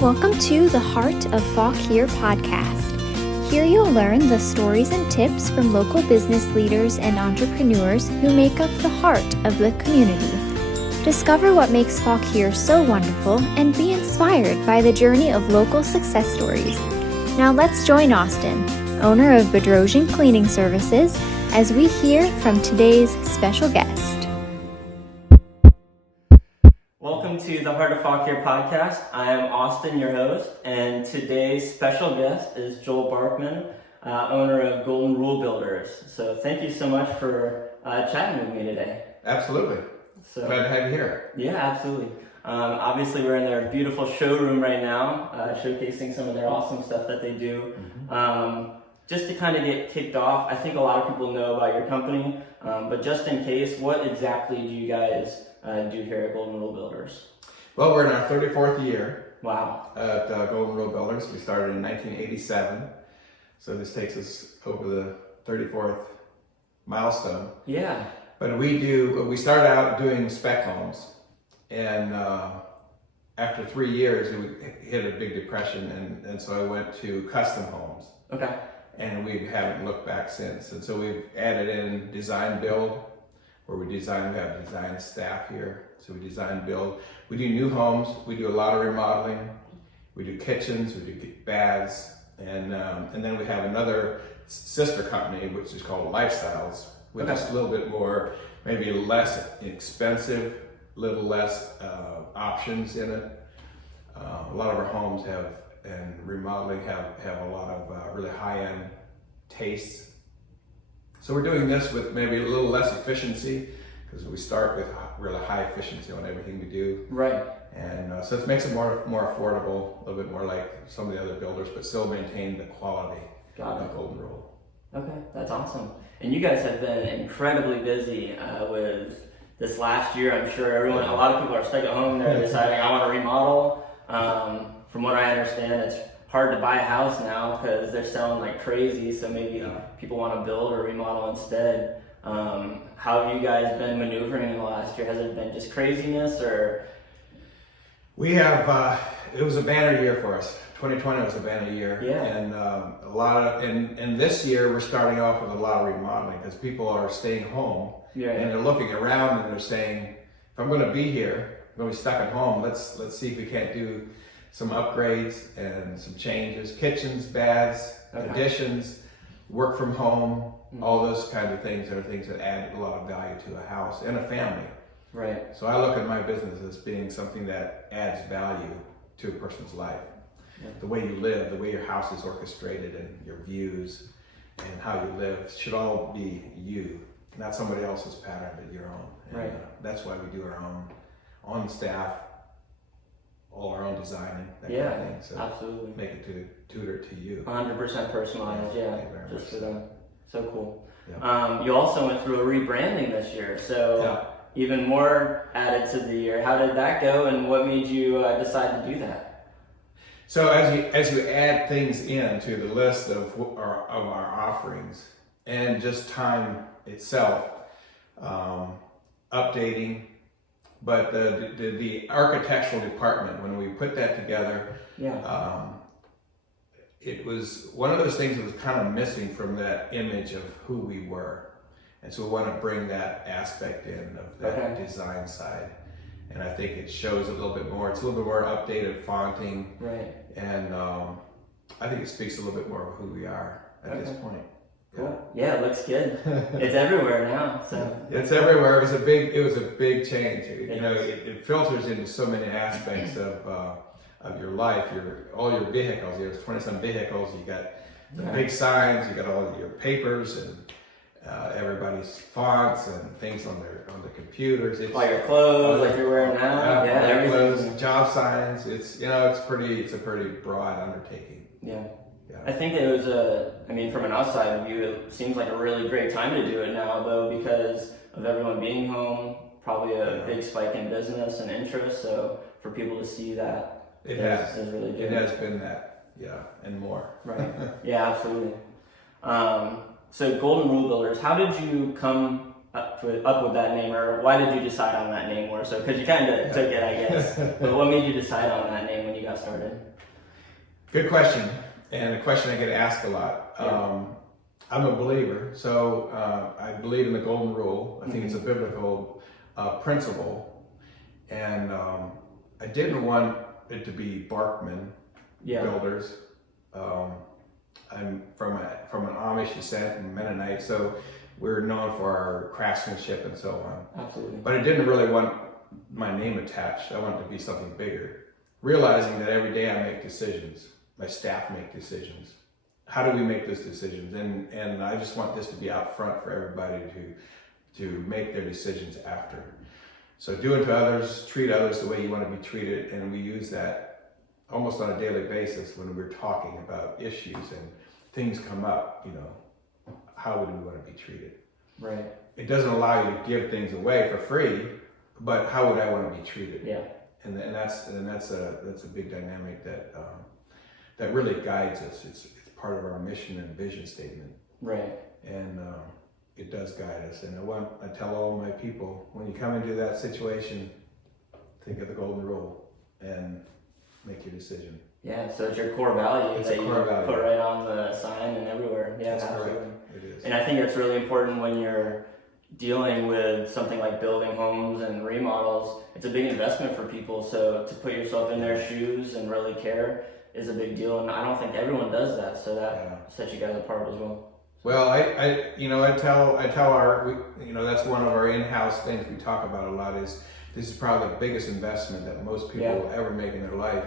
Welcome to the Heart of Fauquier podcast. Here you'll learn the stories and tips from local business leaders and entrepreneurs who make up the heart of the community. Discover what makes Fauquier so wonderful and be inspired by the journey of local success stories. Now let's join Austin, owner of Bedrosian Cleaning Services, as we hear from today's special guest. Welcome to the Heart of Fauquier podcast. I am Austin, your host, and today's special guest is Joel Barkman, owner of Golden Rule Builders. So thank you so much for chatting with me today. Absolutely. So, glad to have you here. Yeah, absolutely. Obviously, we're in their beautiful showroom right now, showcasing some of their awesome stuff that they do. Just to kind of get kicked off, I think a lot of people know about your company, but just in case, what exactly do you guys do here at Golden Rule Builders? Well, we're in our 34th year. Wow. At Golden Rule Builders. We started in 1987, so this takes us over the 34th milestone. Yeah. But we started out doing spec homes, and after 3 years, we hit a big depression, and so I went to custom homes. Okay. And we haven't looked back since. And so we've added in design build, where we have design staff here. So we design build. We do new homes. We do a lot of remodeling. We do kitchens. We do baths, and then we have another sister company which is called Lifestyles, which is a little bit more, maybe less expensive, little less options in it. A lot of our homes and remodeling have a lot of really high-end tastes. So we're doing this with maybe a little less efficiency, because we start with really high efficiency on everything we do. Right. And so it makes it more affordable, a little bit more like some of the other builders, but still maintain the quality of Golden Rule. Okay, that's awesome. And you guys have been incredibly busy with this last year. I'm sure a lot of people are stuck at home. They're deciding, I want to remodel. From what I understand, it's hard to buy a house now because they're selling like crazy. So maybe people want to build or remodel instead. How have you guys been maneuvering in the last year? Has it been just craziness, or? We have, it was a banner year for us. 2020 was a banner year. Yeah. And and this year we're starting off with a lot of remodeling because people are staying home. Yeah. And they're looking around and they're saying, if I'm going to be here, I'm going to be stuck at home, let's see if we can't do some upgrades and some changes, kitchens, baths, additions, work from home, all those kinds of things are things that add a lot of value to a house and a family. Right. So I look at my business as being something that adds value to a person's life. Yeah. The way you live, the way your house is orchestrated, and your views and how you live should all be you, not somebody else's pattern, but your own. And, that's why we do our own on staff, all our own designing, that kind of thing. So absolutely. Make it tutor to you. 100% personalized, just for them. So cool. Yeah. You also went through a rebranding this year, so even more added to the year. How did that go, and what made you decide to do that? So as you add things into the list of our offerings, and just time itself, updating. But the architectural department, when we put that together, it was one of those things that was kind of missing from that image of who we were. And so we want to bring that aspect in of that design side. And I think it shows a little bit more. It's a little bit more updated fonting. Right. And I think it speaks a little bit more of who we are at this point. Cool. Yeah, it looks good. It's everywhere now. So it's everywhere. It was a big change. It filters into so many aspects of your life. All your vehicles. There's 20-some vehicles. You got the big signs. You got all your papers and everybody's fonts and things on the computers. All your clothes, like you're wearing now. Clothes, job signs. It's a pretty broad undertaking. Yeah. I think it was from an outside view, it seems like a really great time to do it now, though, because of everyone being home, probably a big spike in business and interest. So for people to see that, is really good. It has been that, and more. Right. Yeah, absolutely. So Golden Rule Builders, how did you come up with that name, or why did you decide on that name more so? Because you kind of took it, I guess. But what made you decide on that name when you got started? Good question, and a question I get asked a lot. Yeah. I'm a believer, so I believe in the golden rule. I think it's a biblical principle, and I didn't want it to be Barkman Builders. I'm from an Amish descent and Mennonite, so we're known for our craftsmanship and so on. Absolutely. But I didn't really want my name attached. I wanted to be something bigger. Realizing that every day I make decisions, my staff make decisions. How do we make those decisions? And I just want this to be out front for everybody to make their decisions after. So do unto others, treat others the way you want to be treated, and we use that almost on a daily basis when we're talking about issues and things come up, how would we want to be treated? Right. It doesn't allow you to give things away for free, but how would I want to be treated? Yeah. And that's a big dynamic that really guides us. It's part of our mission and vision statement. Right. And it does guide us. And I tell all my people, when you come into that situation, think of the golden rule and make your decision. Yeah, so it's your core value that you put right on the sign and everywhere. Yeah, that's absolutely. Correct. It is. And I think it's really important when you're dealing with something like building homes and remodels. It's a big investment for people, so to put yourself in their shoes and really care is a big deal, and I don't think everyone does that, so that sets you guys apart as well. Well, I tell our, that's one of our in-house things we talk about a lot is this is probably the biggest investment that most people will ever make in their life.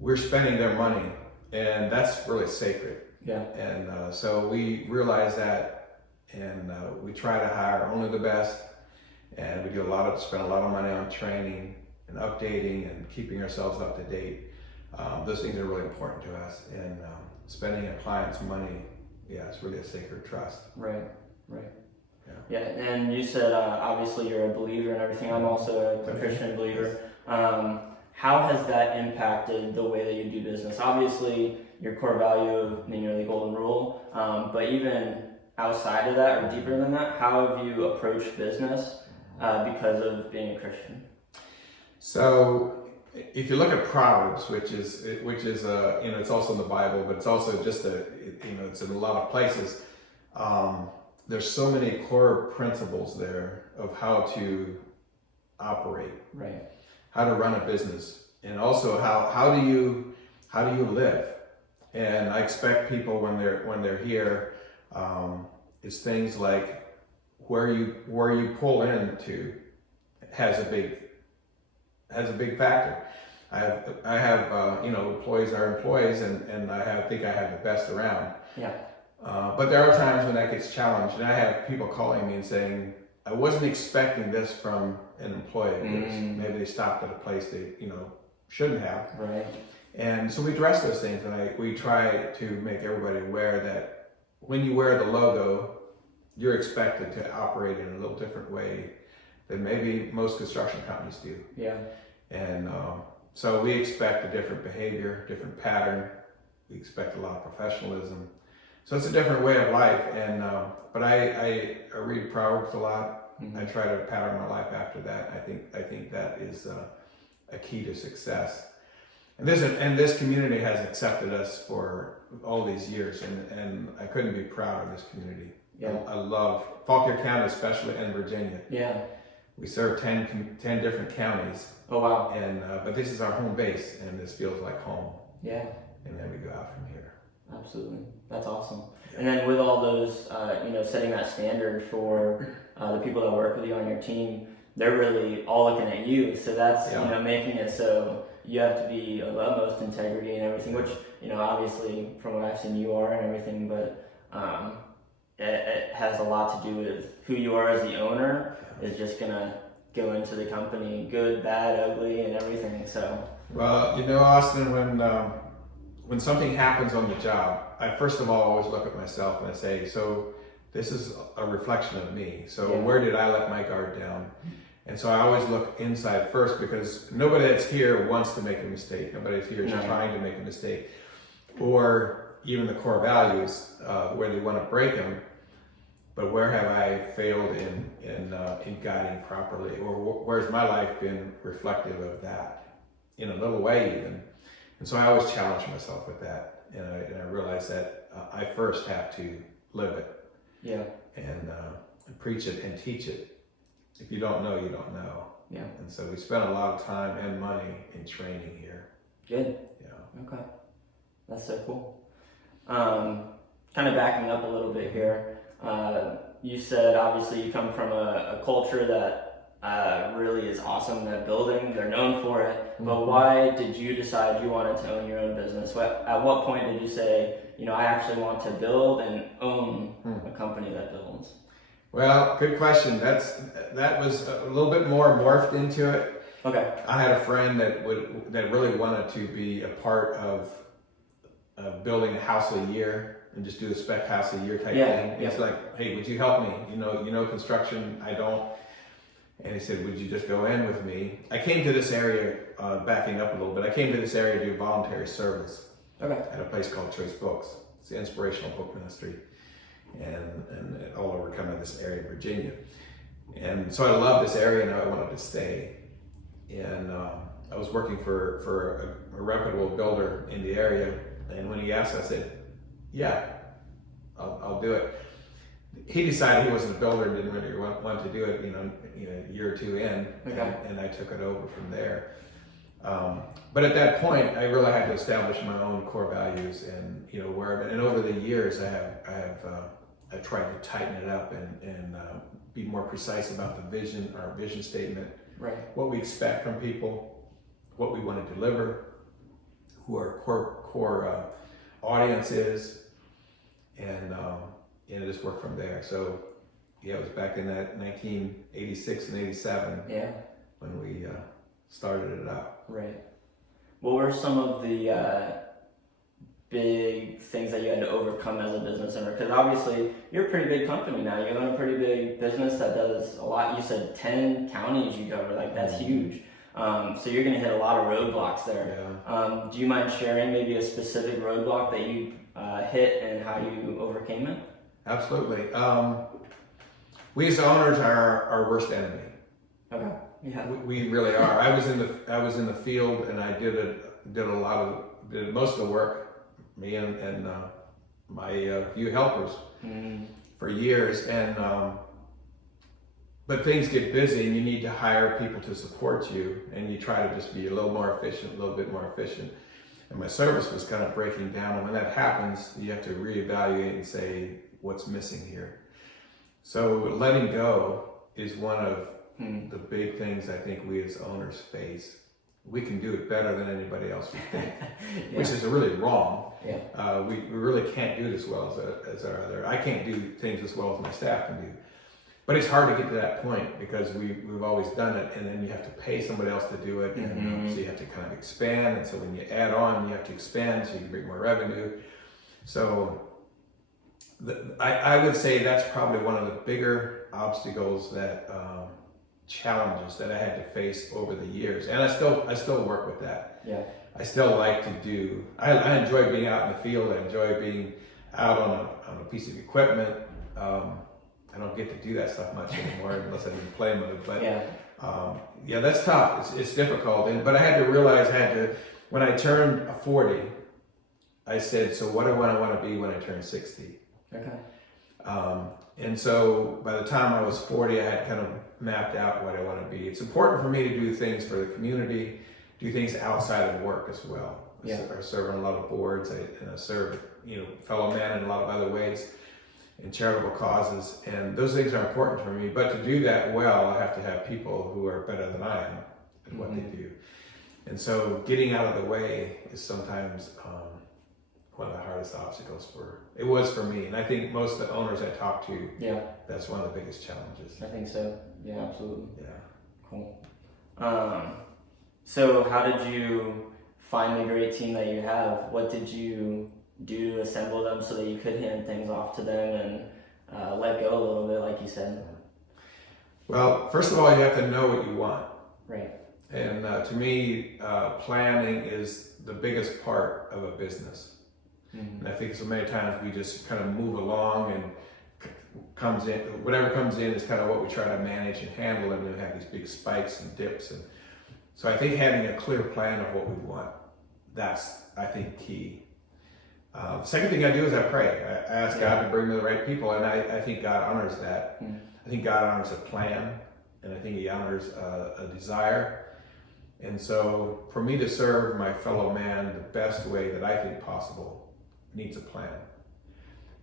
We're spending their money, and that's really sacred. Yeah. And so we realize that, and we try to hire only the best, and we spend a lot of money on training and updating and keeping ourselves up to date. Those things are really important to us, and spending a client's money, it's really a sacred trust. Right. Yeah, and you said obviously you're a believer and everything. I'm also a Christian believer. How has that impacted the way that you do business? Obviously, your core value of the golden rule, but even outside of that or deeper than that, how have you approached business because of being a Christian? So, if you look at Proverbs, which is it's also in the Bible, but it's also just it's in a lot of places. There's so many core principles there of how to operate, right? How to run a business, and also how do you live? And I expect people when they're here, it's things like where you pull into has a big factor. I have employees are employees, and I think I have the best around. Yeah. But there are times when that gets challenged, and I have people calling me and saying, I wasn't expecting this from an employee. Maybe they stopped at a place they shouldn't have. Right. And so we address those things, and we try to make everybody aware that when you wear the logo, you're expected to operate in a little different way than maybe most construction companies do. Yeah. And so we expect a different behavior, different pattern. We expect a lot of professionalism. So it's a different way of life. And but I read Proverbs a lot. I try to pattern my life after that. I think that is a key to success. And this community has accepted us for all these years, and I couldn't be proud of this community. Yeah. I love Fauquier County, especially in Virginia. Yeah. We serve 10 different counties. Oh wow. And but this is our home base, and this feels like home. Yeah. And then we go out from here. Absolutely. That's awesome. And then with all those, setting that standard for the people that work with you on your team, they're really all looking at you. So that's, making it so you have to be of utmost integrity and everything, which, obviously from what I've seen you are and everything, but it has a lot to do with who you are as the owner is just going to go into the company, good, bad, ugly, and everything. So. Well, Austin, when something happens on the job, I first of all always look at myself and I say, so this is a reflection of me. So where did I let my guard down? And so I always look inside first, because nobody that's here wants to make a mistake. Nobody that's here is trying to make a mistake. Or even the core values, where they want to break them. but where have I failed in guiding properly, or where's my life been reflective of that, in a little way even? And so I always challenge myself with that, and I realize that I first have to live it, and preach it and teach it. If you don't know, you don't know. Yeah. And so we spend a lot of time and money in training here. Good. Yeah. Okay. That's so cool. Kind of backing up a little bit here. You said obviously you come from a culture that really is awesome at building. They're known for it. Mm-hmm. But why did you decide you wanted to own your own business? At what point did you say, I actually want to build and own a company that builds? Well, good question. That was a little bit more morphed into it. Okay. I had a friend that really wanted to be a part of building a house a year and just do a spec house a year type thing. It's like, hey, would you help me? You know construction. I don't. And he said, would you just go in with me? I came to this area, backing up a little bit. I came to this area to do voluntary service. Okay. At a place called Choice Books. It's the inspirational book ministry. And all over kind of this area of Virginia. And so I loved this area and I wanted to stay. And I was working for a reputable builder in the area. And when he asked, I said, yeah, I'll do it. He decided he wasn't a builder and didn't really want to do it, a year or two in. Okay. And I took it over from there. But at that point, I really had to establish my own core values and, and over the years, I tried to tighten it up and be more precise about the vision, our vision statement, right? What we expect from people, what we want to deliver, who our core audience is, and it just worked from there. So, it was back in that 1986 and 87 when we started it up. Right. What were some of the big things that you had to overcome as a business owner? Because obviously you're a pretty big company now. You own a pretty big business that does a lot. You said 10 counties you cover. Like, that's huge. So you're going to hit a lot of roadblocks there. Yeah. Do you mind sharing maybe a specific roadblock that you hit and how you overcame it? Absolutely. We as owners are our worst enemy. Okay. Yeah. We really are. I was in the field and I did most of the work. Me and my few helpers for years, and but things get busy and you need to hire people to support you, and you try to just be a little bit more efficient. And my service was kind of breaking down, and when that happens, you have to reevaluate and say what's missing here. So letting go is one of the big things I think we as owners face. We can do it better than anybody else would think, which is really wrong. Yeah. We really can't do it as well as our other. I can't do things as well as my staff can do. But it's hard to get to that point because we've always done it, and then you have to pay somebody else to do it, and so you have to kind of expand. And so when you add on, you have to expand so you can bring more revenue. So I would say that's probably one of the bigger obstacles that. Challenges that I had to face over the years, and I still work with that. Yeah, I still like to do. I enjoy being out in the field. I enjoy being out on a piece of equipment. I don't get to do that stuff much anymore unless I'm in play mode. But that's tough. It's difficult. But I had to realize when I turned 40, I said, so what do I want to be when I turn 60? Okay. And so by the time I was 40, I had kind of mapped out what I want to be. It's important for me to do things for the community, do things outside of work as well. Yeah. I serve on a lot of boards. I serve, fellow men in a lot of other ways in charitable causes, and those things are important for me. But to do that well, I have to have people who are better than I am at what they do. And so getting out of the way is sometimes one of the hardest obstacles for me. And I think most of the owners I talk to, that's one of the biggest challenges. I think so. Yeah, absolutely. Yeah. Cool. So how did you find the great team that you have? What did you do to assemble them so that you could hand things off to them and let go a little bit, like you said? Well, first of all, you have to know what you want. Right. And to me, planning is the biggest part of a business. And I think so many times we just kind of move along and comes in, whatever comes in is kind of what we try to manage and handle, and we have these big spikes and dips. And so I think having a clear plan of what we want, that's, I think, key. The second thing I do is I pray. I ask God to bring me the right people, and I think God honors that. I think God honors a plan, and I think He honors a desire. And so for me to serve my fellow man the best way that I think possible needs a plan.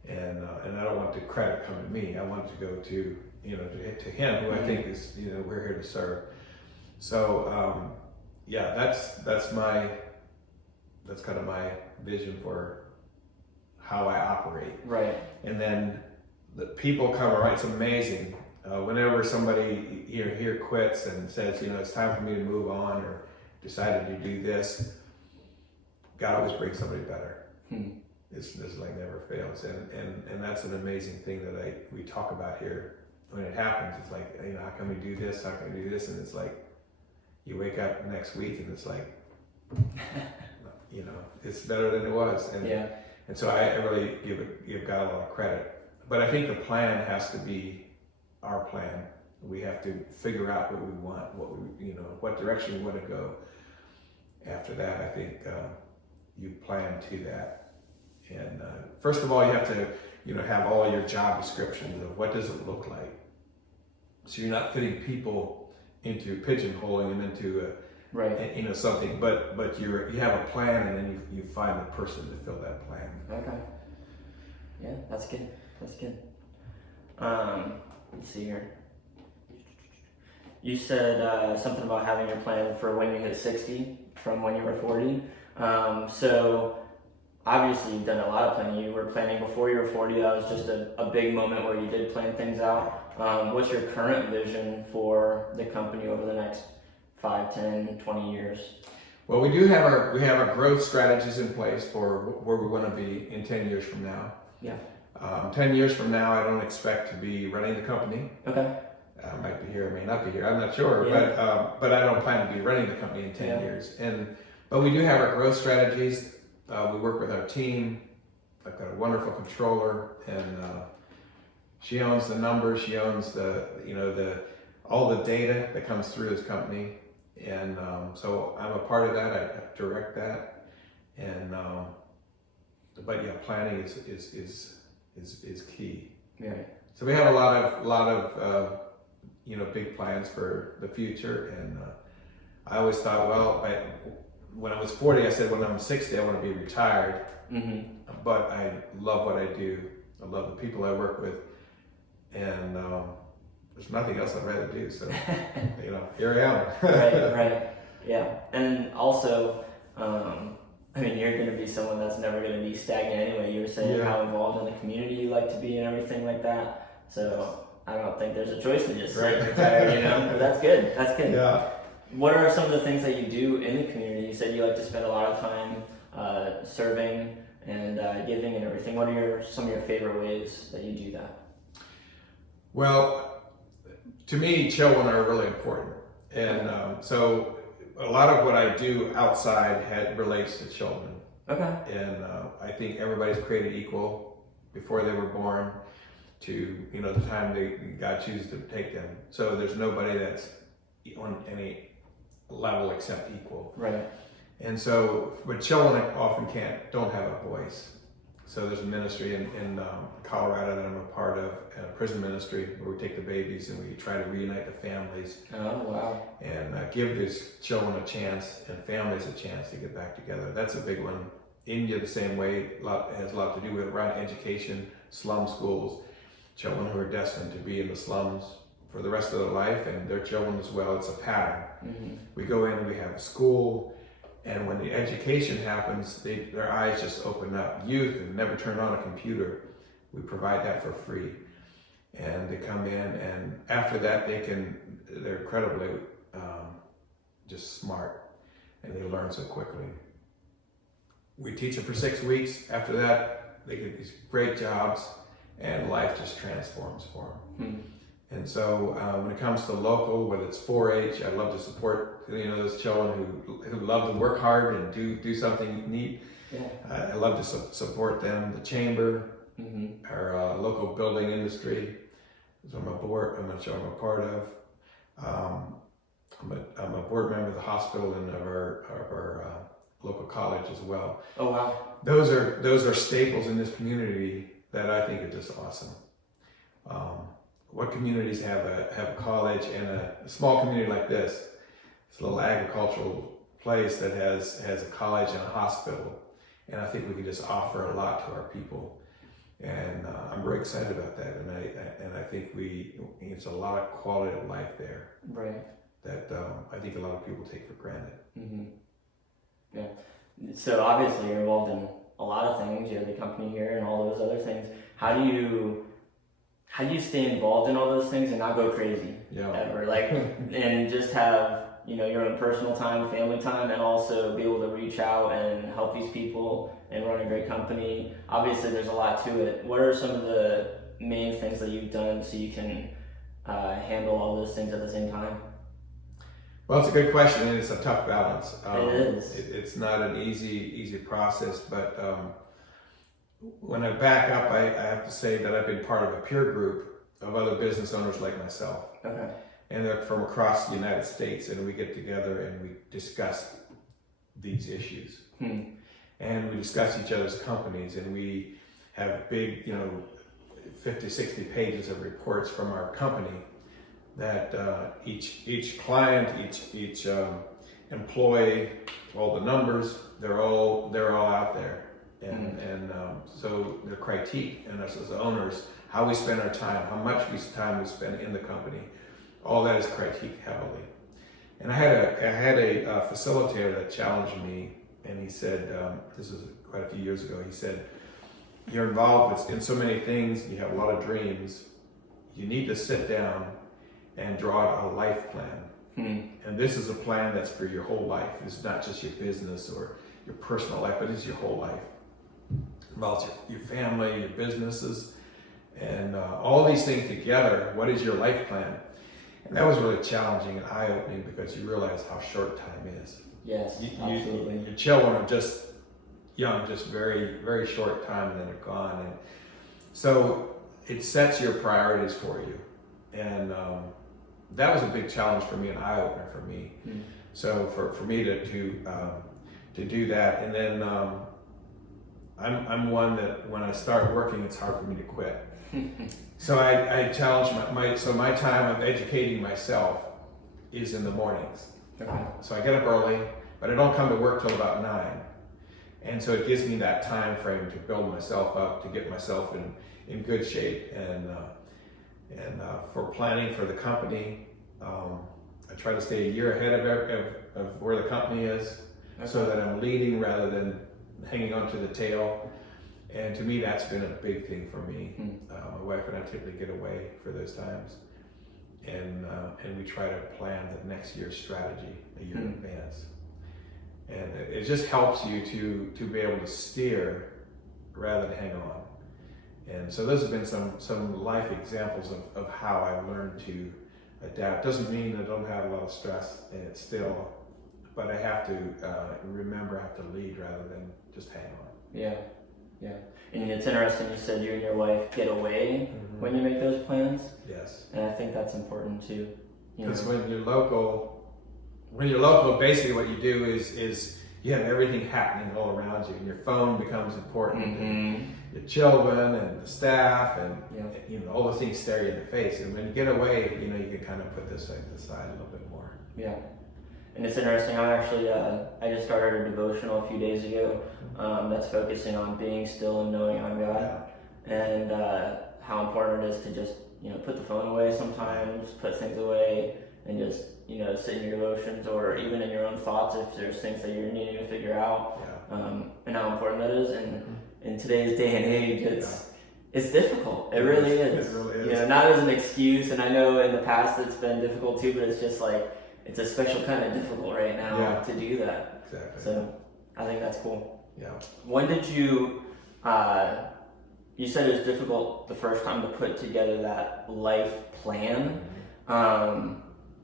And I don't want the credit come to me. I want it to go to, to Him, who I think is, we're here to serve. So that's kind of my vision for how I operate. Right. And then the people come around. It's amazing. Whenever somebody here quits and says, it's time for me to move on or decided to do this, God always brings somebody better. This like never fails, and that's an amazing thing that we talk about here. When it happens, it's like, how can we do this? How can we do this? And it's like, you wake up next week and it's like, it's better than it was. And so I really give God a lot of credit. But I think the plan has to be our plan. We have to figure out what we want, what direction we want to go. After that, I think you plan to that. And first of all, you have to, have all your job descriptions of what does it look like. So you're not fitting people into pigeonholing them into something, but you have a plan, and then you find the person to fill that plan. Okay. Yeah, that's good. Let's see here. You said something about having your plan for when you hit 60 from when you were 40. So obviously you've done a lot of planning. You were planning before you were 40. That was just a big moment where you did plan things out. What's your current vision for the company over the next 5, 10, 20 years? Well, we have our growth strategies in place for where we want to be in 10 years from now. Yeah. 10 years from now, I don't expect to be running the company. Okay. I might be here, I may not be here, I'm not sure, but I don't plan to be running the company in 10 years. But we do have our growth strategies. We work with our team. I've got a wonderful controller, and she owns the numbers. She owns all the data that comes through this company, and so I'm a part of that. I direct that, and planning is key. Yeah. So we have a lot of big plans for the future, and I always thought, when I was 40, I said, when I'm 60, I want to be retired. Mm-hmm. But I love what I do. I love the people I work with, and there's nothing else I'd rather do. So, here I am. Right. Yeah. And also, you're going to be someone that's never going to be stagnant anyway. You were saying how involved in the community you like to be and everything like that. So I don't think there's a choice to just retire, But that's good. Yeah. What are some of the things that you do in the community? You said you like to spend a lot of time serving and giving and everything. What are some of your favorite ways that you do that? Well, to me, children are really important. And so a lot of what I do outside relates to children. Okay. And I think everybody's created equal before they were born to, the time God chooses to take them. So there's nobody that's on any level except equal. Right. And so, but children often don't have a voice. So there's a ministry in Colorado that I'm a part of, a prison ministry, where we take the babies and we try to reunite the families. Oh, wow. And give these children a chance and families a chance to get back together. That's a big one. India, the same way, has a lot to do with around education, slum schools, children who are destined to be in the slums for the rest of their life, and their children as well. It's a pattern. Mm-hmm. We go in and we have a school, and when the education happens, their eyes just open up. Youth have never turned on a computer. We provide that for free. And they come in, and after that, they're incredibly just smart, and they learn so quickly. We teach them for 6 weeks. After that, they get these great jobs, and life just transforms for them. Hmm. And so when it comes to local, whether it's 4-H, I love to support those children who love to work hard and do something neat. Yeah. I love to support them. The chamber, our local building industry. So I'm a part of. I'm a board member of the hospital and of our local college as well. Oh wow! Those are staples in this community that I think are just awesome. What communities have a college and a small community like this? It's a little agricultural place that has a college and a hospital, and I think we can just offer a lot to our people. And I'm very excited about that, and I think it's a lot of quality of life there. Right. That I think a lot of people take for granted. Yeah. So obviously you're involved in a lot of things. You have the company here and all those other things. How do you stay involved in all those things and not go crazy ever? Like, and just have, your own personal time, family time, and also be able to reach out and help these people and run a great company. Obviously there's a lot to it. What are some of the main things that you've done so you can handle all those things at the same time? Well, it's a good question, and it's a tough balance. It is. It's not an easy process, but when I back up, I have to say that I've been part of a peer group of other business owners like myself. Okay. And they're from across the United States, and we get together and we discuss these issues. And we discuss each other's companies, and we have big, 50, 60 pages of reports from our company that each client, each employee, all the numbers, they're all out there. And so the critique, and us as owners, how we spend our time, how much time we spend in the company, all that is critiqued heavily. And I had a facilitator that challenged me, and he said, this was quite a few years ago, he said, you're involved in so many things, you have a lot of dreams, you need to sit down and draw out a life plan. And this is a plan that's for your whole life. It's not just your business or your personal life, but it's your whole life. It involves your family, your businesses, and all these things together. What is your life plan? And that was really challenging and eye-opening, because you realize how short time is. Yes, absolutely. Your children are just young, just very, very short time, and then they're gone. And so it sets your priorities for you. And that was a big challenge for me, an eye-opener for me. So for me to do that, and then I'm one that when I start working, it's hard for me to quit. So I challenge my time of educating myself is in the mornings. Okay. So I get up early, but I don't come to work till about 9. And so it gives me that time frame to build myself up, to get myself in good shape, and for planning for the company. I try to stay a year ahead of where the company is, so that I'm leading rather than hanging on to the tail. And to me, that's been a big thing for me. My wife and I typically get away for those times, and we try to plan the next year's strategy a year in advance. And it just helps you to be able to steer rather than hang on. And so those have been some life examples of how I've learned to adapt. Doesn't mean I don't have a lot of stress in it still, but I have to remember I have to lead rather than just hang on. Yeah. And it's interesting, you said you and your wife get away when you make those plans. Yes. And I think that's important too. Because when you're local, basically what you do is you have everything happening all around you, and your phone becomes important, and your children and the staff, and all the things stare you in the face. And when you get away, you can kind of put this aside a little bit more. Yeah. And it's interesting, I just started a devotional a few days ago that's focusing on being still and knowing I'm God, and how important it is to just, put the phone away sometimes, put things away, and just, sit in your devotions, or even in your own thoughts if there's things that you're needing to figure out, and how important that is. And in today's day and age, it's difficult. It really is. It really is. Not as an excuse, and I know in the past it's been difficult too, but it's just like, it's a special kind of difficult right now to do that. Exactly. So I think that's cool. Yeah. When did you, you said it was difficult the first time to put together that life plan.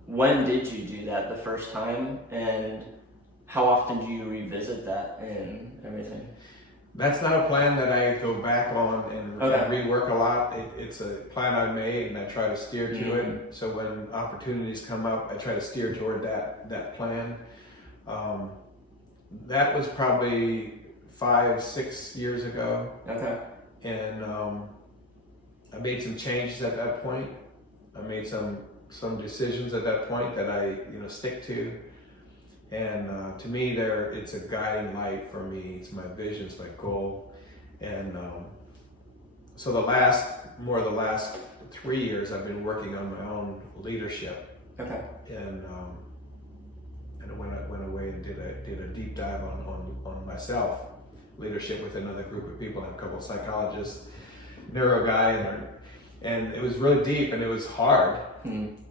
When did you do that the first time, and how often do you revisit that and everything? That's not a plan that I go back on and Okay. rework a lot. It's a plan I made, and I try to steer to Mm-hmm. it. So when opportunities come up, I try to steer toward that plan. That was probably 5-6 years ago, Okay. and I made some changes at that point. I made some decisions at that point that I stick to. And to me, it's a guiding light for me. It's my vision, it's my goal. And so the last 3 years, I've been working on my own leadership. Okay. And I went away and did a deep dive on myself, leadership with another group of people, and a couple of psychologists, neuro guy, and it was really deep and it was hard,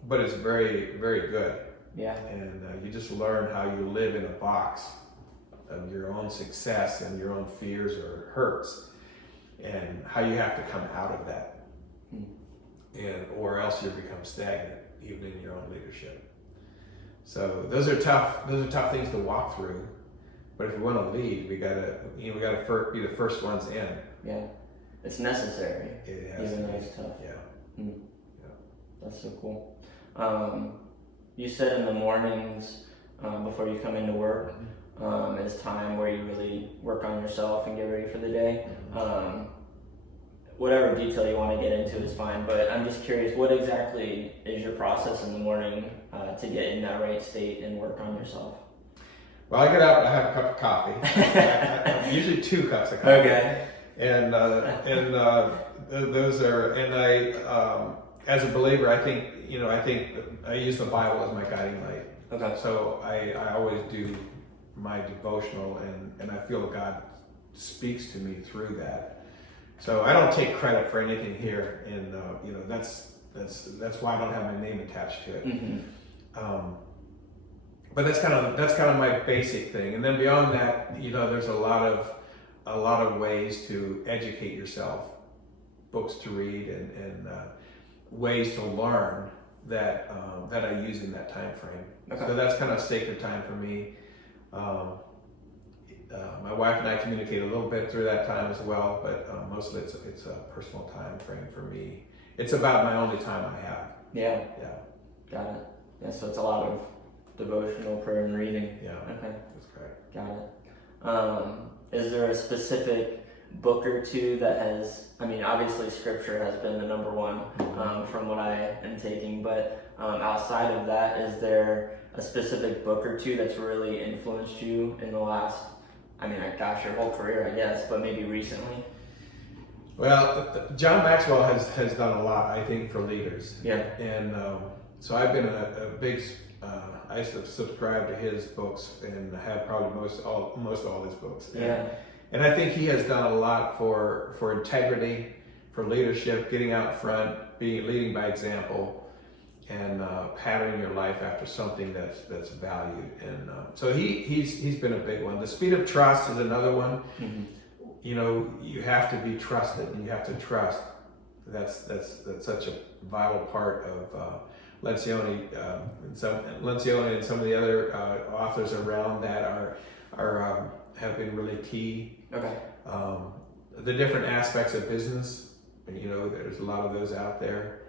but it's very, very good. Yeah. And you just learn how you live in a box of your own success and your own fears or hurts, and how you have to come out of that, or else you become stagnant, even in your own leadership. So those are tough things to walk through. But if we want to lead, we gotta be the first ones in. Yeah. It's necessary. It has Even to though be. it's tough. Yeah. Yeah. That's so cool. You said in the mornings before you come into work is time where you really work on yourself and get ready for the day. Whatever detail you want to get into is fine, but I'm just curious, what exactly is your process in the morning to get in that right state and work on yourself? Well, I get up and I have a cup of coffee. Usually 2 cups of coffee. Okay. And those are, and I, as a believer, I think I use the Bible as my guiding light. Okay. So I always do my devotional, and I feel God speaks to me through that. So I don't take credit for anything here, and that's why I don't have my name attached to it. Mm-hmm. But that's kind of my basic thing, and then beyond that, there's a lot of ways to educate yourself, books to read, and ways to learn that I use in that time frame. Okay. So that's kind of sacred time for me. My wife and I communicate a little bit through that time as well, but most of it's a personal time frame for me. It's about my only time I have. Yeah. Yeah. Got it. Yeah, so it's a lot of devotional prayer and reading. Yeah. Okay. That's correct. Got it. Is there a specific book or two that has, obviously scripture has been the number one from what I am taking, but outside of that, is there a specific book or two that's really influenced you in the last, your whole career, I guess, but maybe recently? Well, John Maxwell has done a lot, I think, for leaders. Yeah. And so I've been a big, I used to subscribe to his books and have probably most all his books. Yeah. And I think he has done a lot for integrity, for leadership, getting out front, leading by example, and patterning your life after something that's valued. And so he's been a big one. The Speed of Trust is another one. Mm-hmm. You have to be trusted, and you have to trust. That's such a vital part of Lencioni, and some of the other authors around that have been really key. Okay. The different aspects of business, there's a lot of those out there.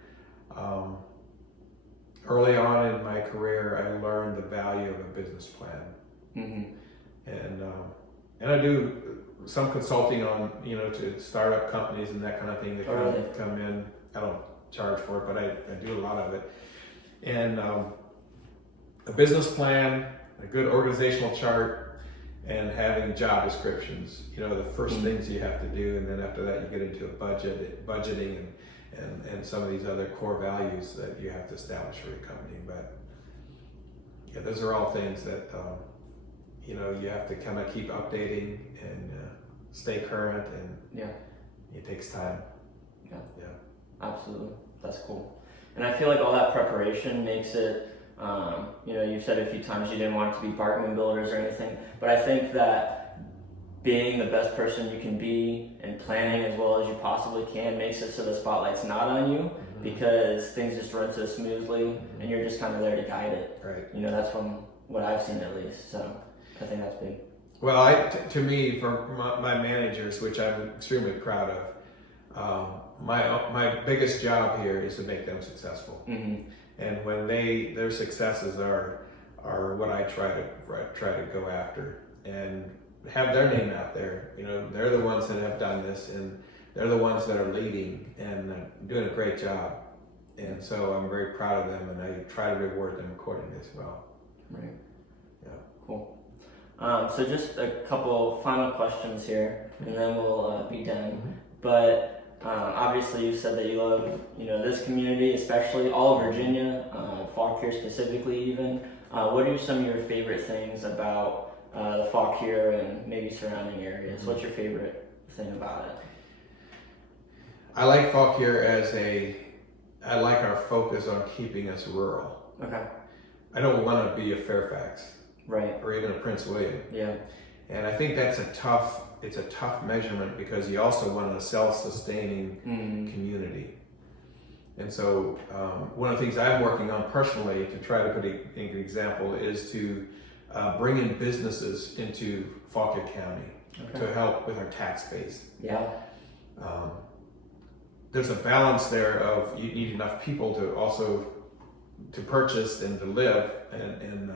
Early on in my career, I learned the value of a business plan. Mm-hmm. And I do some consulting on, to startup companies and that kind of thing that come in. I don't charge for it, but I do a lot of it. And a business plan, a good organizational chart, and having job descriptions, the first things you have to do, and then after that you get into budgeting and some of these other core values that you have to establish for your company. But yeah, those are all things that you have to kind of keep updating and stay current, and it takes time. Yeah. Yeah. Absolutely. That's cool. And I feel like all that preparation makes it, you've said a few times you didn't want it to be Barkman builders or anything, but I think that being the best person you can be and planning as well as you possibly can makes it so the spotlight's not on you, because things just run so smoothly and you're just kind of there to guide it. Right. That's from what I've seen at least. So I think that's big. Well, to me, for my managers, which I'm extremely proud of, my biggest job here is to make them successful. Mm-hmm. And when their successes are what I try to go after and have their name out there. You know, they're the ones that have done this, and they're the ones that are leading and doing a great job. And so I'm very proud of them, and I try to reward them accordingly as well. Right. Yeah. Cool. So just a couple final questions here, and then we'll be done. Mm-hmm. But obviously, you said that you love, this community, especially all of Virginia, Fauquier specifically, even. What are some of your favorite things about the Fauquier and maybe surrounding areas? Mm-hmm. What's your favorite thing about it? I like Fauquier I like our focus on keeping us rural. Okay. I don't want to be a Fairfax. Right. Or even a Prince William. Yeah. And I think it's a tough measurement, because you also want a self-sustaining community. And so one of the things I'm working on personally, to try to put an example, is to bring in businesses into Fauquier County to help with our tax base. Yeah. There's a balance there of you need enough people to purchase and to live, and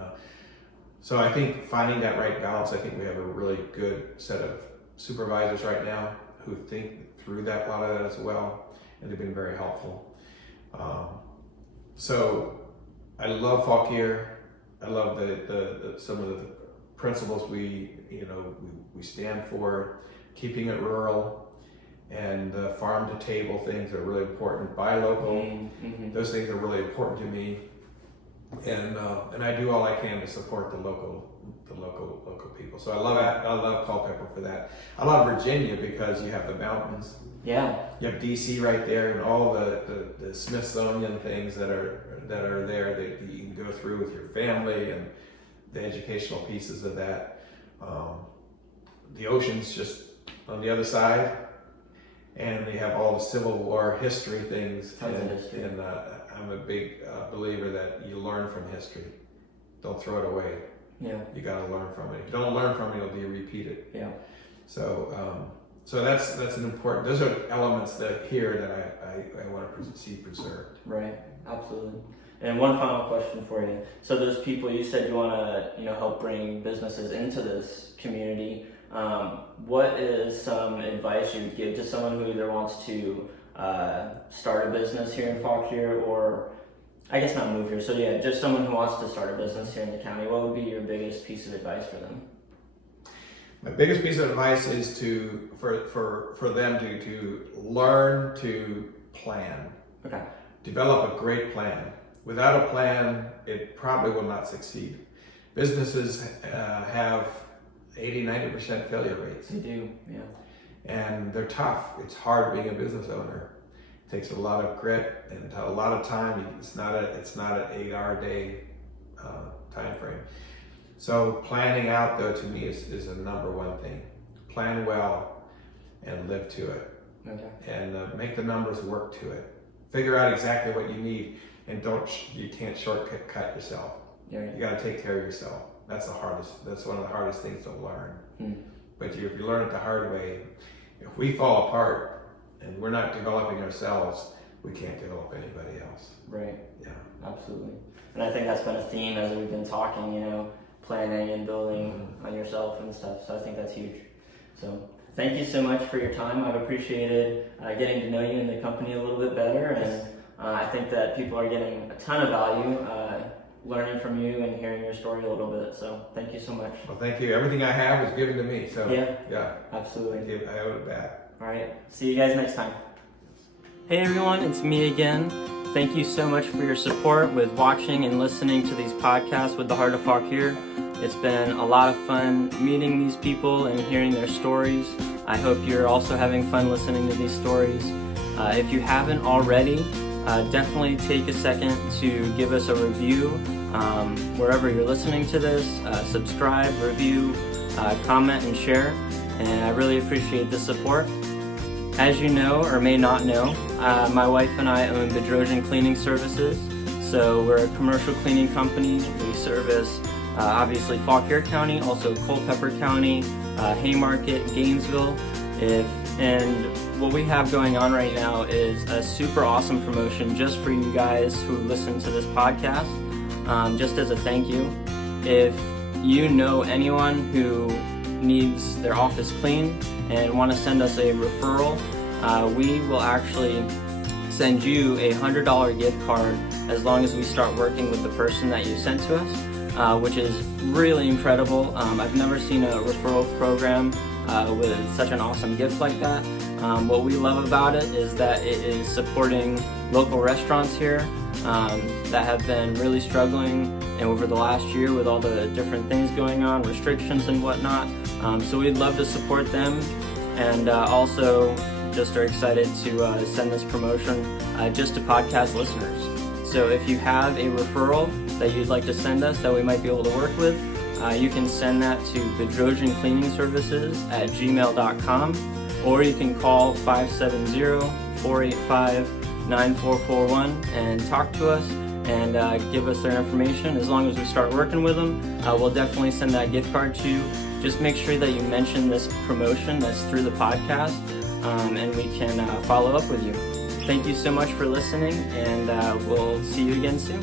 so I think finding that right balance. I think we have a really good set of supervisors right now who think through a lot of that as well, and they've been very helpful. So I love Fauquier. I love some of the principles we stand for, keeping it rural. And the farm to table things are really important. Buy local, those things are really important to me, and I do all I can to support the local people. So I love Culpeper for that. I love Virginia because you have the mountains. Yeah. You have DC right there, and all the Smithsonian things that are there that you can go through with your family, and the educational pieces of that. The ocean's just on the other side. And they have all the Civil War history things, and I'm a big believer that you learn from history. Don't throw it away. Yeah. You got to learn from it. If you don't learn from it, it'll be repeated. Yeah. So that's an important. Those are elements that I want to see preserved. Right. Absolutely. And one final question for you. So those people, you said you want to help bring businesses into this community. What is some advice you would give to someone who either wants to start a business here in Fauquier, or I guess not move here, so yeah, just someone who wants to start a business here in the county? What would be your biggest piece of advice for them? My biggest piece of advice is for them to learn to plan. Okay. Develop a great plan. Without a plan, it probably will not succeed. Businesses have 80-90% failure rates. They do, yeah. And they're tough. It's hard being a business owner. It takes a lot of grit and a lot of time. It's not an 8-hour day time frame. So planning out, though, to me is a number one thing. Plan well and live to it. Okay. And make the numbers work to it. Figure out exactly what you need, and you can't shortcut yourself. Yeah. You got to take care of yourself. That's one of the hardest things to learn. But if you learn it the hard way, if we fall apart and we're not developing ourselves, we can't develop anybody else. Right. Yeah. Absolutely. And I think that's been a theme as we've been talking, planning and building on yourself and stuff. So I think that's huge. So thank you so much for your time. I've appreciated getting to know you and the company a little bit better. And I think that people are getting a ton of value learning from you and hearing your story a little bit. So thank you so much. Well, thank you. Everything I have was given to me. So yeah, absolutely. I owe it back. All right. See you guys next time. Hey everyone, it's me again. Thank you so much for your support with watching and listening to these podcasts with the Heart of Fauquier. It's been a lot of fun meeting these people and hearing their stories. I hope you're also having fun listening to these stories. If you haven't already, definitely take a second to give us a review wherever you're listening to this. Subscribe, review, comment, and share. And I really appreciate the support. As you know or may not know, my wife and I own Bedrosian Cleaning Services. So we're a commercial cleaning company. We service obviously Fauquier County, also Culpeper County, Haymarket, Gainesville. And what we have going on right now is a super awesome promotion just for you guys who listen to this podcast, just as a thank you. If you know anyone who needs their office clean and want to send us a referral, we will actually send you a $100 gift card as long as we start working with the person that you sent to us, which is really incredible. I've never seen a referral program with such an awesome gift like that. What we love about it is that it is supporting local restaurants here that have been really struggling over the last year with all the different things going on, restrictions and whatnot. So we'd love to support them, and also just are excited to send this promotion just to podcast listeners. So if you have a referral that you'd like to send us that we might be able to work with, you can send that to bedrosiancleaningservices@gmail.com, or you can call 570-485-9441 and talk to us and give us their information. As long as we start working with them, we'll definitely send that gift card to you. Just make sure that you mention this promotion that's through the podcast, and we can follow up with you. Thank you so much for listening, and we'll see you again soon.